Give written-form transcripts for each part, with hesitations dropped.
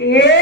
ನೋಡಿ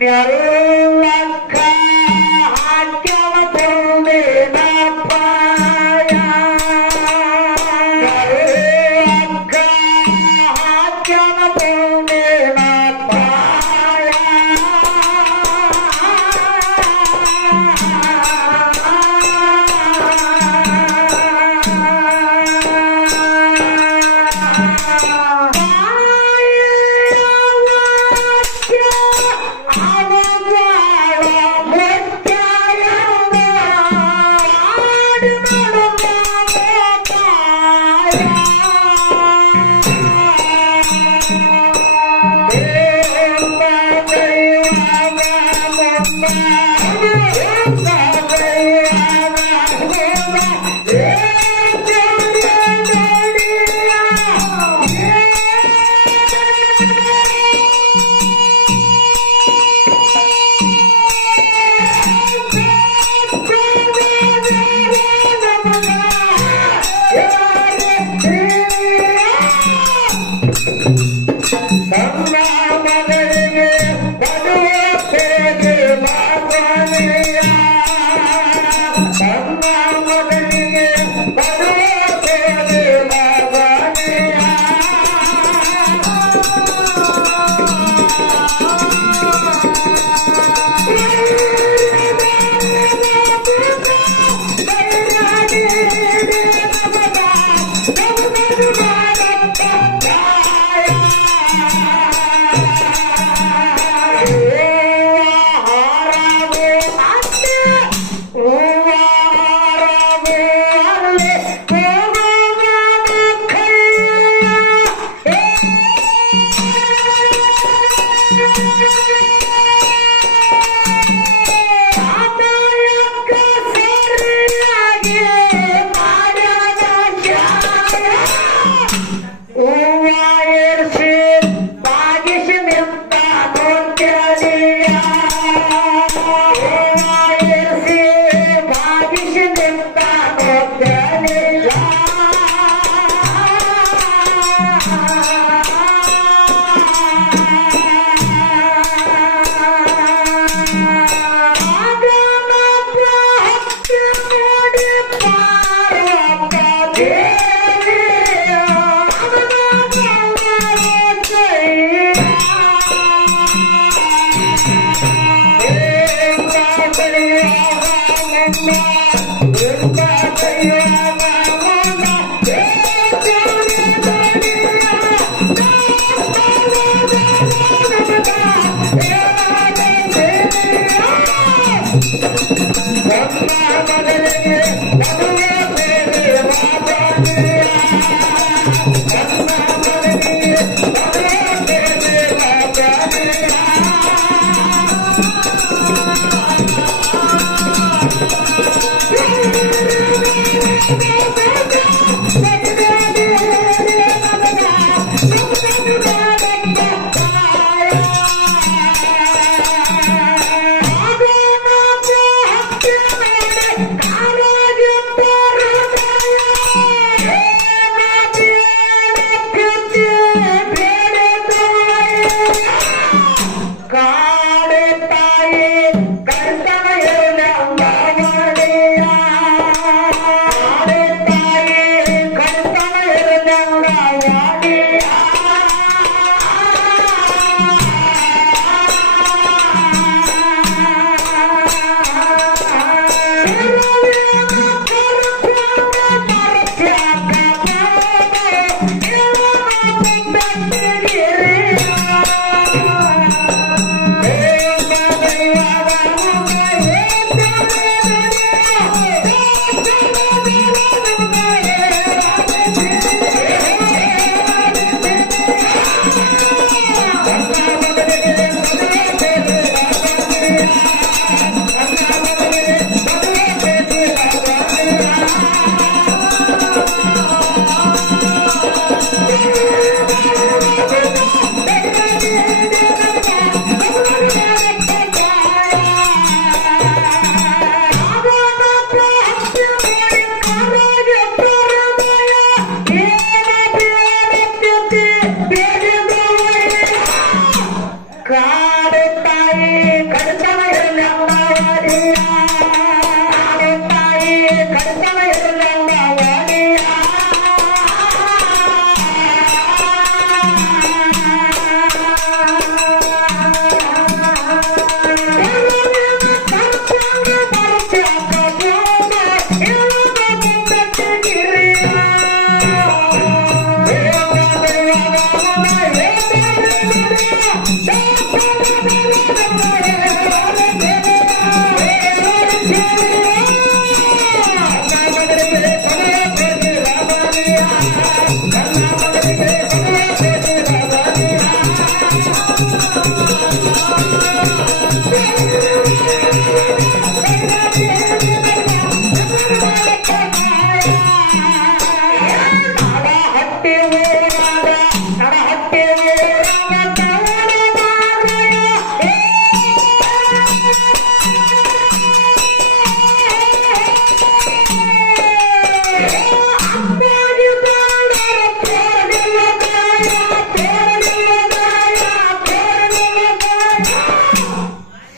ನೆಲ್ಲಕ್ಕ ಹಾಕ್ಯವ ತುಂಬಿನ ಪಾಯ ನೆಲ್ಲಕ್ಕ ಹಾಕ್ಯವ ತುಂಬಿನ ಪಾಯ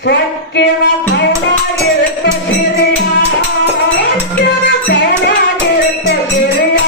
ಸೊಕ್ಕಿನ ಕೌಲಾಗಿರುತ್ತ ಸಿರಿಯ ಸೊಕ್ಕಿನ ಕೌಲಾಗಿರುತ್ತ ಸಿರಿಯ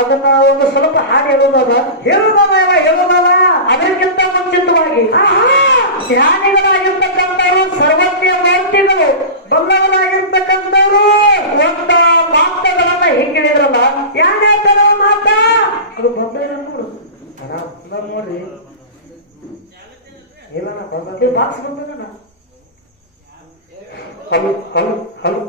ಅದನ್ನ ಒಂದು ಸ್ವಲ್ಪ ಹಾಡು ಹೇಳುವುದಲ್ಲ ಅದಕ್ಕಿಂತ ಮುಂಚಿತವಾಗಿ ಜ್ಞಾನಿಗಳಾಗಿರ್ತಕ್ಕಂಥವ್ರು ಸರ್ವಜ್ಞ ಮೂರ್ತಿಗಳು ಬಲ್ಲವರಾಗಿರ್ತಕ್ಕಂಥವ್ರು ಒಂದ ಮಾತುಗಳನ್ನ ಹಿಂಗೆ ಹೇಳಿದ್ರಲ್ಲ ಯಾರು ಹೇಳ್ತಾರ ಮಾತ ಅದು ಬಂದ ನೋಡ್ರಿ ಇಲ್ಲ ಬಾಕ್ಸ್ ಬಂದ ಹಲೋ ಹಲೋ ಹಲೋ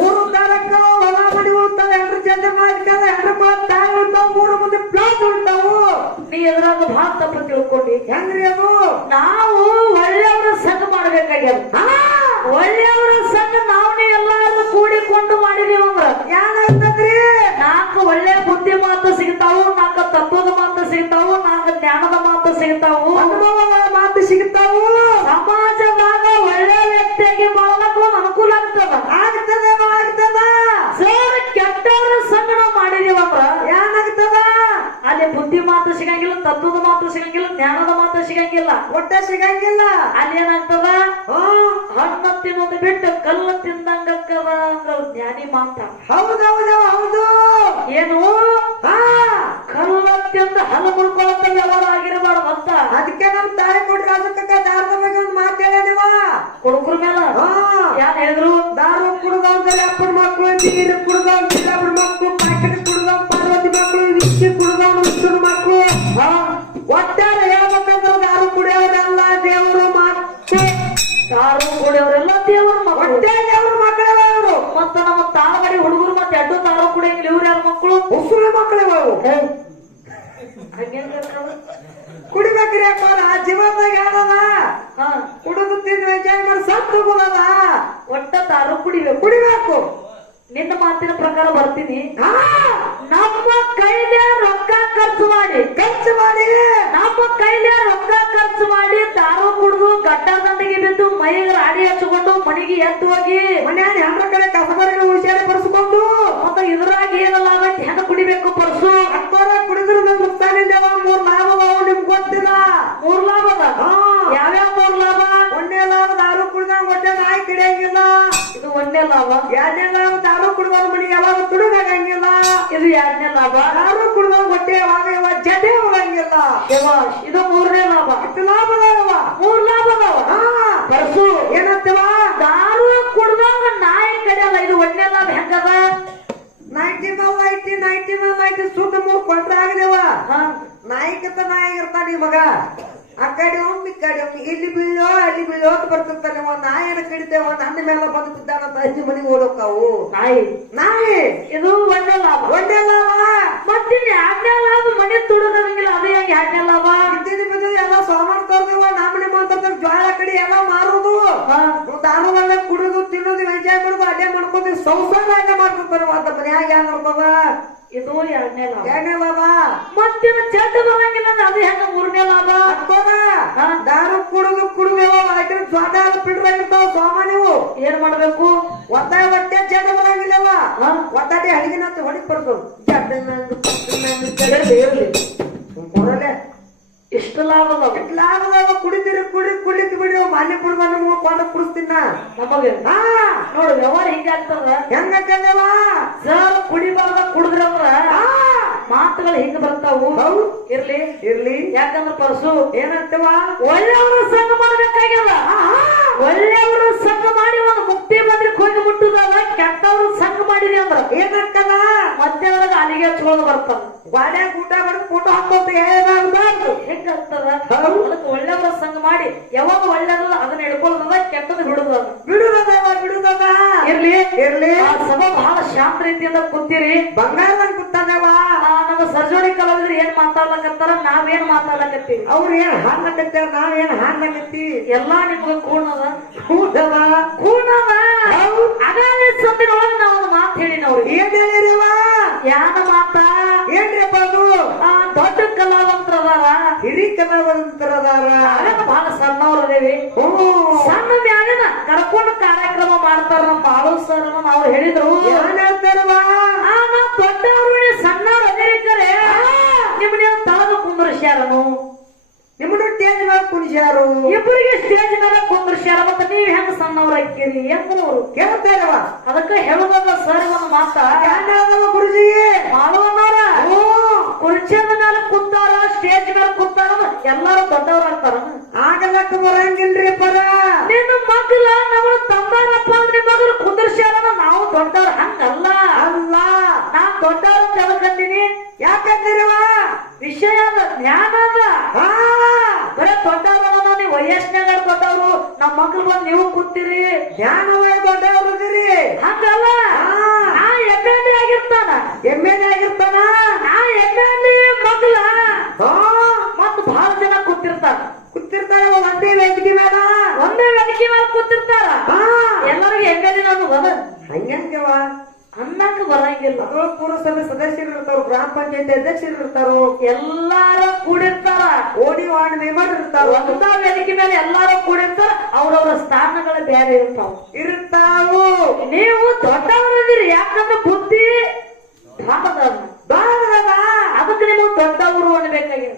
ಮೂರು ಕಾಲಕ್ಕ ಹೊಲ ಮಡಿ ಉಳ್ತಾವೆ ಹೆಂಡ್ರ ಜಲ್ದಿ ಮಾಡ್ತಾರೆ ಹೆಂಡ್ರ ತಾಯಿ ಉಳ್ತಾವ ಮೂರು ಮಂದಿ ಪ್ಲಾಟ್ ಉಳ್ತಾವು ನೀ ಎದ್ರಾಗ ಭಾಳ ತಪ್ಪ ತಿಳ್ಕೊಂಡಿ ಹೆಂಗ್ರಿ ಅದು ನಾವು ಒಳ್ಳೆಯವರ ಸಂಘ ಮಾಡ್ಬೇಕಾಗ್ಯದ ಒಳ್ಳೆಯವರ ಸಂಘ ನಾವೇ ಎಲ್ಲಾರು ಕೂಡಿಕೊಂಡು ಮಾಡಿದೀವಿ ಅಂದ್ರ ಏನಾಗ್ತದ್ರಿ 4 ಒಳ್ಳೆ ಬುದ್ಧಿ ಮಾತು ಸಿಗ್ತಾವು 4 ತತ್ವದ ಮಾತು ಸಿಗ್ತಾವು 4 ಜ್ಞಾನದ ಮಾತು ಸಿಗ್ತಾವು ಅನುಭವಗಳ ಮಾತು ಸಿಗ್ತಾವು ಸಮಾಜದಾಗ ಒಳ್ಳೆ ವ್ಯಕ್ತಿಯಾಗಿ ಬಾಳಕ್ಕೂ ಅನುಕೂಲ ಆಗ್ತದ ಆಗ್ತದ ಸರ್ ಕೆಟ್ಟವರ ಸಿಗಂಗಿಲ್ಲ. ಅಲ್ಲಿ ಏನಾಗ್ತದ ಹಣ್ಣು ತಿನ್ನೋದು ಬಿಟ್ಟು ಕಲ್ಲು ತಿಂದಂಗಕ್ಕದ ಅಂದ್ರ ಜ್ಞಾನಿ ಮಾತ. ಹೌದು ಏನು ಕಲ್ಲು ತಿಂದ ಹಲ್ಲು ಮುಡ್ಕೊಳತ್ತ ವ್ಯವಹಾರ ಆಗಿರಬಾರ್ದು ಅಂತ. ಅದಕ್ಕೆ ನಮ್ ತಾಯಿ ಕೊಡ್ರಿ ಅದಕ್ಕ ದಾರದ ಬಗ್ಗೆ ಒಂದು ಮಾತು ಹೇಳ ನೀವ ಹುಡುಗರ ಮೇಲೆ ಯಾರು ಹೇಳಿದ್ರು ದಾರು ಕುಡ್ದವ್ರೆ ಅಪ್ಪನ ಮಕ್ಕಳು, ನೀರು ಕುಡ್ದವ್ ಅಪ್ಪನ ಮಕ್ಕಳು, ಪಾಕೆಟ್ ಕುಡ್ದವ್ ಪಾರ್ವತಿ ಮಕ್ಕಳು, ವಿಕ್ಕಿ ಕುಡ್ದವ್ ವಿಷ್ಣು ಮಕ್ಕಳು. ಒಟ್ಟಾರೆ ಹೇಳ್ಬೇಕಂದ್ರೆ ದಾರು ಕುಡಿಯೋರೆಲ್ಲ ದೇವರು ಮಕ್ಕಳು. ದಾರು ಕುಡಿಯೋರೆಲ್ಲ ದೇವ್ರ ಮಕ್ಕಳು, ಒಟ್ಟೆ ದೇವ್ರ ಮಕ್ಕಳೇ ಅವರು. ಮತ್ತ ನಮ್ಮ ತಾಳಗಡಿ ಹುಡುಗರು ಮತ್ತೆ ಎಡ್ಡು ದಾರು ಕುಡಿಯಂಗಿಲ್ಲ. ಇವ್ರು ಯಾರ ಮಕ್ಕಳು? ಉಸುಳ ಮಕ್ಕಳೇ ಅವು. ಹಂಗೇನ್ ಕುಡಿಬೇಕ್ರಿ ಅಪ್ಪ ಜೀವನದಾಗ ಯಾರದ ಕುಡಿದು ತಿಂದು ಎಂಜಾಯ್ ಮಾಡಿ ಸತ್ತು ಹೋಗೋದ. ಒಟ್ಟ ದಾರು ಕುಡಿಬೇಕು. ನಿನ್ನ ಮಾತಿನ ಪ್ರಕಾರ ಬರ್ತೀನಿ. ನಮ್ಮ ಕೈಲೇ ರೊಕ್ಕ ಖರ್ಚು ಮಾಡಿ ನಮ್ಮ ಕೈಲೇ ರೊಕ್ಕ ಖರ್ಚು ಮಾಡಿ ದಾರು ಕುಡಿದು ಗಡ್ಡ ದಂಡಿಗೆ ಬಿದ್ದು ಮೈಗೆ ರಾಡಿ ಹಚ್ಚಿಕೊಂಡು ಮನೆಗೆ ಎದ್ದು ಹೋಗಿ ಮನೆಯಾಗ ಹೆಣ್ಣು ಕಡೆ ಕಸಬರಿಗಳು ಹುಷಾರಿ ಪಡಿಸ್ಕೊಂಡು ಮತ್ತೆ ಇದ್ರಾಗ ಏನಲ್ಲ ಆಗೈತಿ ಹೆಣ್ಣು ಕುಡಿಬೇಕು ಪರ್ಸು ಅಕ್ಕೋರ ಕುಡಿದ್ರು ನಮ್ ನುಕ್ಸಾನಿಲ್ಲ. 3 ಲಾಭ ಅದಾವ ನಿಮ್ಗೆ ಗೊತ್ತಿಲ್ಲ. 3 ಲಾಭ ಅದ. ಯಾವ್ಯಾವ 3 ಲಾಭ? ಒಂದೇ ಲಾಭ ದಾರು ಕುಡಿದಾಗ ಹೊಟ್ಟೆ ನಾಯಿ ಕಿಡಿಯಂಗಿಲ್ಲ. ಇದು ಒಂದೇ ಲಾಭ. 2ನೇ ಲಾಭ ದಾರು ಕುಡಿದವ್ರ ಮನೆಗೆ ಯಾವಾಗ ತುಡುಗಾಗಂಗಿಲ್ಲ. ಇದು 2ನೇ ಲಾಭ. ದಾರು ಕುಡಿದವ್ರ ಹೊಟ್ಟೆ ಯಾವಾಗ ಜಡೆ ಹೋಗಂಗಿಲ್ಲ. ಇದು 3ನೇ ಲಾಭ. ಇಷ್ಟು ಲಾಭ ಅದಾವ. 3 ಲಾಭ ಅದಾವ. ಪರ್ಸು ಏನಂತೀವ? ದಾರು ಕುಡ್ದಾಗ ನಾಯಿ ಕಡಿಯಲ್ಲ. ಇದು 1ನೇ ಲಾಭ. ಹೆಂಗದ? 90 ಸುತ್ತ 3 ಕೊಂಡ್ರೆ ಆಗದೇವ. ನಾಯಿಕತ್ತ ನಾಯಿಗಿರ್ತಾನ ಈ ಮಗ. ಆ ಕಡೆ ಒಮ್ಮೆ ಈ ಕಡೆ ಒಮ್ಮೆ ಇಲ್ಲಿ ಬೀಳೋ ಅಲ್ಲಿ ಬೀಳೋ ಅಂತ ಬರ್ತಿರ್ತಾನೆ. ನಾಯಿನ ಕಡಿತೇವ ನನ್ನ ಮೇಲೆ ಬಂದಿದ್ದಾನಂತ ಅಜ್ಜಿ ಮನೆಗೆ ಓಡೋಕಾವು. ನಾಯಿ ಇದು 1ನೇ ಲಾಭ. ಮತ್ತಿನ್ 2ನೇ ಲಾಭ ಮನೆ ತುಡುಗಂಗಿಲ್ಲ. ಅದೇ ಹೆಂಗೆ 2ನೇ ಲಾಭ? ಇದ್ದಿದ್ದು ಬಿದ್ದು ಎಲ್ಲ ಸೋಮಾನ ತೋರ್ದೇವ. ನಮ್ಮನೆ ಮಾತಾಡ್ತಾರೆ ಜ್ವಾಳ ಕಡಿ ಎಲ್ಲ ಮಾರೋದು, ದಾರುಗಳನ್ನ ಕುಡಿದು ತಿನ್ನೋದು ಎಂಜಾಯ್ ಮಾಡೋದು ಅಲ್ಲೇ ಮಾಡ್ಕೋದು. ಸಂಸಾರ ಅಲ್ಲೇ ಮಾಡ್ಕೊತಾರೆ. ಅಂತ ಮನ್ಯಾಗ ಏನ್ ಮಾಡ್ತದ? ಇದು 2ನೇ ಲಾಭ. ಮತ್ತಿನ ಚೆಡ್ಡ ಬರಂಗಿಲ್ಲ. ಅದು ಹೆಂಗ 3ನೇ ಲಾಭ? ದಾರು ಕುಡಿದು ಜ್ವಾಡ ಬಿಡ್ರಾಗಿರ್ತಾವ ಸೋಮ. ನೀವು ಏನ್ ಮಾಡ್ಬೇಕು? ಹೊಟ್ಟೆ ಚೆಡ್ಡ ಬರಂಗಿಲ್ಲವ. ಒತ್ತಾಟಿ ಅಡಿಗೆನ ಹೊಡಿ ಬರ್ದು ಬರಲೆ. ಎಷ್ಟು ಲಾಭ ಕುಡಿದಿರಿ ಕುಡಿಲಿಕ್ಕೆ ಬಿಡಿ. ಮಾನ್ಯ ಕುಡ್ದ ಕೊಂಡ ಕುಡಿಸ್ತೀನ ನಮಗೆ. ನೋಡು ವ್ಯವಹಾರ ಹಿಂಗಾಗ್ತದ. ಹೆಂಗವ ಸರ್ ಕುಡಿಬಾರ್ದ ಕುಡಿದ್ರಂದ್ರ ಮಾತುಗಳು ಹಿಂಗ ಬರ್ತಾವು. ಇರ್ಲಿ ಯಾಕಂದ್ರ ಪರ್ಸು ಏನಂತವ? ಒಳ್ಳೆಯವರ ಸಂಘ ಮಾಡಬೇಕಾಗಿಲ್ಲ. ಒಳ್ಳೆಯವರ ಸಂಘ ಮಾಡಿ ಒಂದು ಮುಕ್ತಿ ಮಂದಿರಕ್ಕೆ ಹೋಗಿ ಮುಟ್ಟುದಲ್ಲ. ಕೆಟ್ಟವ್ರ ಸಂಘ ಮಾಡಿರಿ ಅಂದ್ರ ಏನಾಗ್ತದ? ಮಧ್ಯಾಹ್ನದಾಗ ಅಲ್ಲಿಗೆ ಹಚ್ಕೊಳ್ಳೋದು ಬರ್ತಾವ. ಗಾಡ್ಯಾಗ ಊಟ ಬಡ್ದು ಫೋಟೋ ಹಾಕೋದು ಏನಾಗಬಾರ್ದು. ಹೆಂಗಾಗ್ತದ? ಅದಕ್ಕೆ ಒಳ್ಳೆಯವರ ಸಂಘ ಮಾಡಿ ಯಾವಾಗ ಒಳ್ಳೆಯದ ಅದನ್ನ ಹಿಡ್ಕೊಳ್ಳೋದ, ಕೆಟ್ಟದ ಬಿಡುದದ. ಇರ್ಲಿ ಸಭಾ ಬಹಳ ಶಾಂತ ರೀತಿಯಿಂದ ಕೂತೀರಿ. ಬಂಗಾರದಾಗ ಕೂತದವ. ನಮ್ಮ ಸರ್ಜೋಡಿ ಕಲಾವಿದ್ರು ಏನ್ ಮಾತಾಡ್ಲಕತ್ತಾರ, ನಾವೇನ್ ಮಾತಾಡ್ಲಕತ್ತೀವಿ. ಅವ್ರ ಏನ್ ಹಾಡ್ಲಕತ್ತಾರ, ನಾವೇನ್ ಹಾಡ್ಲಕತ್ತೀವಿ. ಎಲ್ಲಾ ನಿಮ್ಗ ಕೂಣದ ಅಗಾಲೆ ಸಂದಿನೊಳಗ ನಾವ್ ಒಂದು ಮಾತು ಹೇಳಿನ ಅವ್ರಿಗೆ. ಏನ್ ಹೇಳಿರಿವ? ಯಾನ ಮಾತ? ಏನ್ರಿಪ್ಪ ಅದು? ದೊಡ್ಡ ಕಲಾವಂತರದಾರ, ಹಿರಿ ಕಲಾವಂತರದಾರ. ಬಹಳ ಸಣ್ಣವ್ರ ಅದೇವಿ. ಸಣ್ಣ ಮ್ಯಾಲಿನ ಕರ್ಕೊಂಡು ಕಾರ್ಯಕ್ರಮ ಮಾಡ್ತಾರ. ನಮ್ಮ ಬಾಳು ಸರ್ ಅವ್ರು ಹೇಳಿದ್ರು. ಏನ್ ಹೇಳ್ತಾರವ? ನಾವ್ ದೊಡ್ಡವ್ರು ಸಣ್ಣವ್ರು ಅದೇರಿದ್ದಾರೆ. ನಿಮ್ಮನ್ನ ತಳಗ ಕುಂದ್ರಸ್ಯಾರನು, ನಿಮ್ಮನ್ನು ಸ್ಟೇಜ್ ಮೇಲೆ ಕುಣಿಸ್ಯಾರು. ಇಬ್ಬರಿಗೆ ಸ್ಟೇಜ್ ಮೇಲೆ ಕುಂದ್ರಸ್ಯಾರ. ಮತ್ತೆ ನೀವ್ ಹೆಂಗ ಸಣ್ಣವ್ರ ಹಾಕಿರಿ ಎಂದ್ರು ಕೇಳ್ತಾರವ. ಅದಕ್ಕ ಹೇಳುದಲ್ಲ ಸರ್ ಒಂದು ಮಾತ. ಗುರುಜಿ ಮಾಲವನ್ನವ್ರ ಕುರ್ಚಿಯ ಮೇಲೆ ಕೂತಾರ, ಸ್ಟೇಜ್ ಮೇಲೆ ಕೂತಾರ, ಎಲ್ಲಾರು ದೊಡ್ಡವ್ರ ಆಗ್ತಾರ. ಆಗಲಕ್ಕ ಬರಂಗಿಲ್ರಿ ಪರ. ನಿನ್ನ ಮಗ್ಲ ನಮ್ಮ ತಂದಾರಪ್ಪ ಅಂದ್ರೆ ಮಗಳು ಕುಂದ್ರಸ್ಯಾರ, ನಾವು ದೊಡ್ಡವ್ರ. ಹಂಗಲ್ಲ ಅಲ್ಲ, ನಾ ದೊಡ್ಡವ್ರ ತಿಳ್ಕಂದಿನಿ. ಯಾಕಂದಿರವ? ವಿಷಯ ಅದ, ಜ್ಞಾನ ಅದ. ಬರೇ ದೊಡ್ಡವ್ರ ನೀವು ವಯಸ್ಸಿನಾಗ ದೊಡ್ಡವ್ರು. ನಮ್ಮ ಮಕ್ಳು ಬಂದ್ ನೀವು ಕೂತೀರಿ, ಜ್ಞಾನವೇ ದೊಡ್ಡವ್ರು ಇದ್ದೀರಿ. ಹಂಗಲ್ಲ. ನಾ ಎಮ್ಮೆಲ್ಲೆ ಆಗಿರ್ತಾನ, ನಾ ಎಮ್ಮೆಲ್ಲೆ ಮಗ್ಲ ಮತ್ ಬಹಳ ಜನ ಕೂತಿರ್ತಾರ. ಒಂದೇ ವೇದಿಕೆ ಮೇಲೆ ಕೂತಿರ್ತಾರ. ಎಲ್ಲರಿಗೂ ಎಮ್ಮೆಲ್ಲೆ ನಾನು ಬದ ಹಂಗಂಗವ ಅನ್ನಕ್ಕೆ ಬರಂಗಿಲ್ಲ. ಪುರಸಭೆ ಸದಸ್ಯರು ಇರ್ತಾರ, ಗ್ರಾಮ ಪಂಚಾಯತಿ ಅಧ್ಯಕ್ಷರು ಇರ್ತಾರ, ಎಲ್ಲಾರು ಕೂಡಿರ್ತಾರ. ಓಡಿ ವಾರ್ಡ್ ಮೆಂಬರ್ ಇರ್ತಾರ. ಒಂದ ವೇದಿಕೆ ಮೇಲೆ ಎಲ್ಲಾರು ಕೂಡಿರ್ತಾರ. ಅವ್ರವ್ರ ಸ್ಥಾನಗಳು ಬೇರೆ ಇರ್ತಾವು. ನೀವು ದೊಡ್ಡವರಿದ್ದೀರಿ. ಯಾಕಂದ್ರೆ ಬುದ್ಧಿ ಬಾಳದ. ಅದಕ್ಕೆ ನೀವು ದೊಡ್ಡವರು ಅನ್ಬೇಕಾಗಿಲ್ಲ.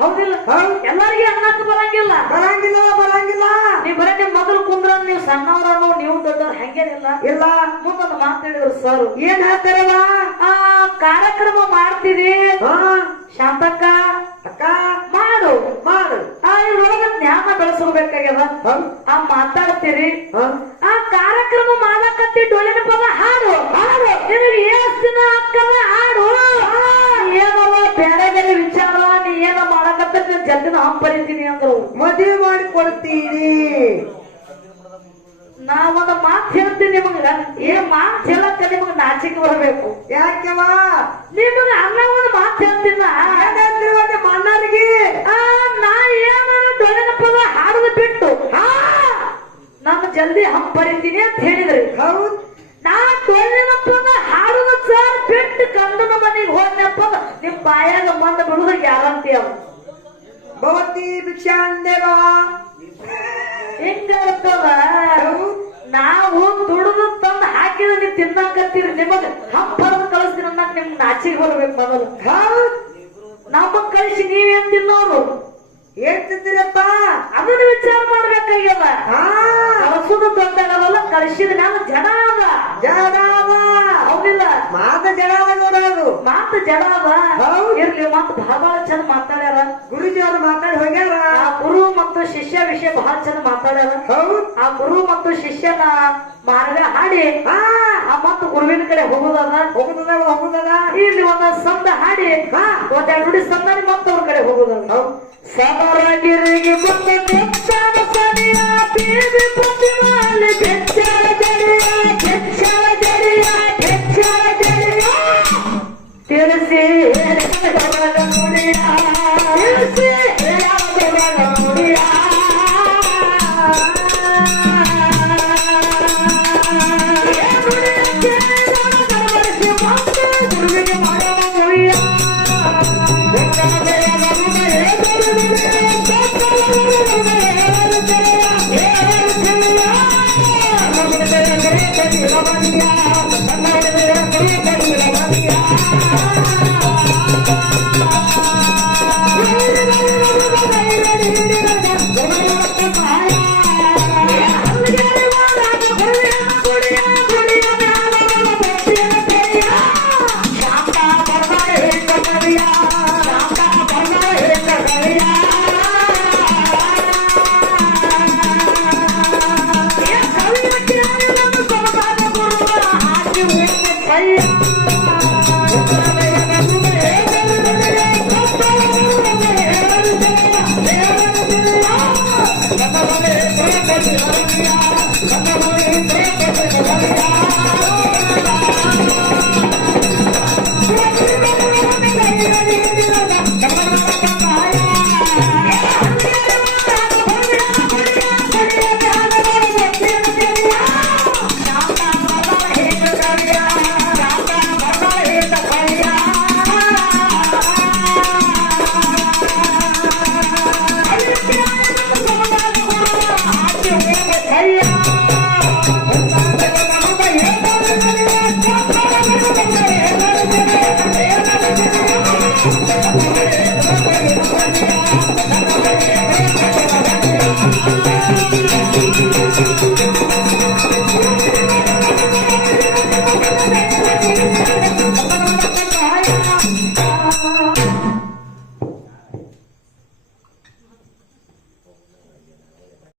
ಹೌದಿಲ್ಲ? ಹೌದ್. ಎಲ್ಲರಿಗೆ ಅನ್ನಕ್ಕೆ ಬರಂಗಿಲ್ಲ. ಬರಂಗಿಲ್ಲ ಬರಂಗಿಲ್ಲ. ನೀವ್ ಬರೀ ನಿಮ್ ಮೊದಲು ಕುಂದ್ರ ನೀವು ಸಣ್ಣವ್ರನ್ನು ನೀವು ದೊಡ್ಡವ್ರು ಹಂಗೇನಿಲ್ಲ. ಇಲ್ಲ. ಮುಂದೊಂದು ಮಾತು ಹೇಳಿದ್ರು ಸರ್. ಏನ್ ಹೇಳ್ತಾರವ? ಆ ಕಾರ್ಯಕ್ರಮ ಮಾಡ್ತೀರಿ ಹಾ ಶಾಂತಕ್ಕ ಅಕ್ಕ ಮಾಡು ಮಾಡು. ಇದ್ರೊಳಗ ಜ್ಞಾನ ಬೆಳೆಸಬೇಕಾಗ್ಯದ. ಹೌದ್. ಆ ಮಾತಾಡ್ತೀರಿ ಹಾ ಆ ಕಾರ್ಯಕ್ರಮ ಮಾಡಕತ್ತಿ ಡೊಳ್ಳಿನ ಪದ ಹಾಡು ಹಾಡು ನಿನಗೆ ಎಷ್ಟ್ ದಿನ ಅಕ್ಕದ ಹಾಡು ಏನವ ಬೇರೆ ಬೇರೆ ವಿಚಾರ ನೀ ಏನ ಮಾಡಕತ್ತ ಜಲ್ದಿನ ಹಂಪರಿತೀನಿ ಅಂದ್ರು. ಮದುವೆ ಮಾಡಿ ಕೊಡ್ತೀನಿ. ನಾ ಒಂದ್ ಮಾತು ಹೇಳ್ತೀನಿ ನಿಮಗ. ಏನ್ ಮಾತು ಹೇಳಕ್ಕ ನಿಮಗ ನಾಚಿಕೆ ಬರಬೇಕು. ಯಾಕೆವ? ನಿಮಗ ಅನ್ನ ಒಂದು ಮಾತು ಹೇಳ್ತೀನ ಮಣ್ಣರಿಗೆ ನಾ ಏನಾರ ಡೊಳ್ಳಿನ ಪದ ಹಾಡುದು ಬಿಟ್ಟು ನಾನು ಜಲ್ದಿ ಹಂಪರಿತೀನಿ ಅಂತ ಹೇಳಿದ್ರಿ. ಹೌದ್. ನಾ ಡೊಳ್ಳಿನ ಪದ ಹಾಡುದು ಸರ್ ಬಿಟ್ಟು ಗಂಡನ ಮನೆಗೆ ಹೋದ್ನಪ್ಪ ನಿಮ್ ಬಾಯಾಗ ಮಂದ ಬಿಡುದು ಗ್ಯಾರಂಟಿ ಅವ. ಭವತಿ ಭಿಕ್ಷಾ ಅಂದೇವ. ಹಿಂಗಿರ್ತದ. ನಾವು ದುಡಿದು ತಂದು ಹಾಕಿದ ನೀವು ತಿನ್ನಕತ್ತೀರಿ. ನಿಮಗ ಹಂಪರದ ಕಳಿಸ್ತೀನಿ ಅನ್ನಕ್ ನಿಮ್ಗೆ ನಾಚಿಗೆ ಬರ್ಬೇಕು ಮೊದಲು. ಹೌದ್. ನಮಗ್ ಕಳಿಸಿ ನೀವೇನ್ ತಿನ್ನೋರು ಏನ್ ತಿಂತೀರಪ್ಪ? ಅದನ್ನ ವಿಚಾರ ಮಾಡ್ಬೇಕಾಗ್ಯದ. ಹಾ ಕಳಿಸುದು ದೊಡ್ಡಲ್ಲ, ಕಳಿಸಿದ ನಾನು ಜಡ ಅದ. ಜಡಾವ. ಹೌದಿಲ್ಲ? ಮಾತ ಜಡಾವ ನೋಡೋದು. ಮಾತು ಜಡ ಅದ. ಹೌದ್. ಇರ್ಲಿ ಮತ್ ಬಹಳ ಚಂದ ಮಾತಾಡ್ಯಾರ ಗುರುಜಿ ಅವ್ರು ಮಾತಾಡಿ ಹೋಗ್ಯಾರ. ಆ ಗುರು ಮತ್ತು ಶಿಷ್ಯ ವಿಷಯ ಬಹಳ ಚಂದ ಮಾತಾಡ್ಯಾರ. ಹೌದ್. ಆ ಗುರು ಮತ್ತು ಶಿಷ್ಯನ ಮಾರ್ಗ ಹಾಡಿ ಹಾ ಆ ಮತ್ತು ಗುರುವಿನ ಕಡೆ ಹೋಗುದದ. ಹೋಗುದದ ಹೋಗುದದ. ಇಲ್ಲಿ ಒಂದ ಸಂದ ಹಾಡಿ ಹಾ ಒಂದೆರಡು ನುಡಿ ಸಂದಾನಿ ಮತ್ತೆ ಅವ್ರ ಕಡೆ ಹೋಗುದದ. ಹೌದ್. ಸಬರಗಿರಿಗೆ ಬಂದ ಬೆಚ್ಚಾದ ಸನಿಯ ಬೀದಿ ಬುದ್ಧಿ ಮಾಲಿ ಬೆಚ್ಚಾದ ಜಡಿಯ ಬೆಚ್ಚಾದ ಜಡಿಯ ಬೆಚ್ಚಾದ ಜಡಿಯ ತಿಳಿಸಿ ಹೇಳಿದ ನುಡಿಯ ತಿಳಿಸಿ ಹೇಳಿದ ನುಡಿಯ ಗುರುವಿಗೆ ಮಾಡೋ ಮುಯ್ಯ Hey!